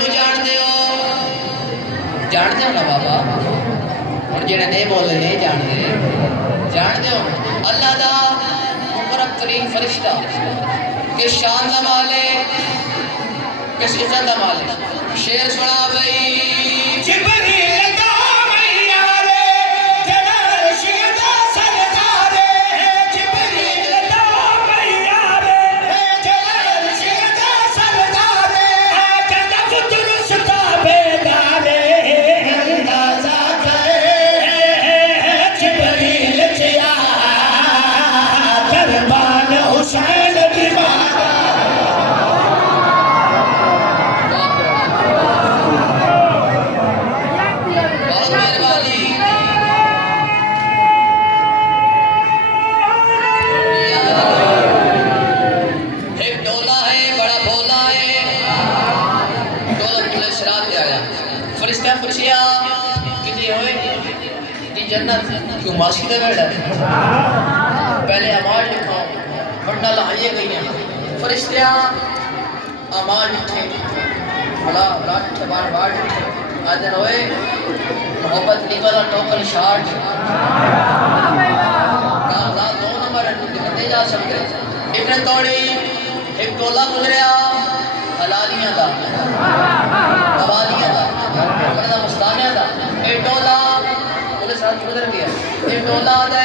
نو جان دے ہو نا بابا اور جنہیں نہیں بولے نہیں جان دے ہو اللہ دا مقرب ترین فرشتہ کس شان دا مالک کس عزت دا مالک شیر سنا بھئی جبریل دا میارے جلال شیدہ سرکارے جبریل دا میارے جلال شیدہ سرکارے جنف درستا بیدارے اندازہ کرے جبریل چیا دربان حسین دیوارہ فرشتہ پوچھیا کتنی ہوئے دی جنت کیوں ماسکی دے بیٹھا پہلے آمال لکھا بڑھنا لائیے گئی ہیں فرشتہ آمال لکھے بڑا لٹھے بار آدھر ہوئے محبت لیبالا ٹوکل شارٹ کامزاد 2 نمبر دے جا سکتے ابن توڑی ایک ٹولہ گزریا حلالیاں دا قوالیاں دا مستانیہ دا ایک ٹولہ پولیس رات گزر گیا ایک ٹولہ دا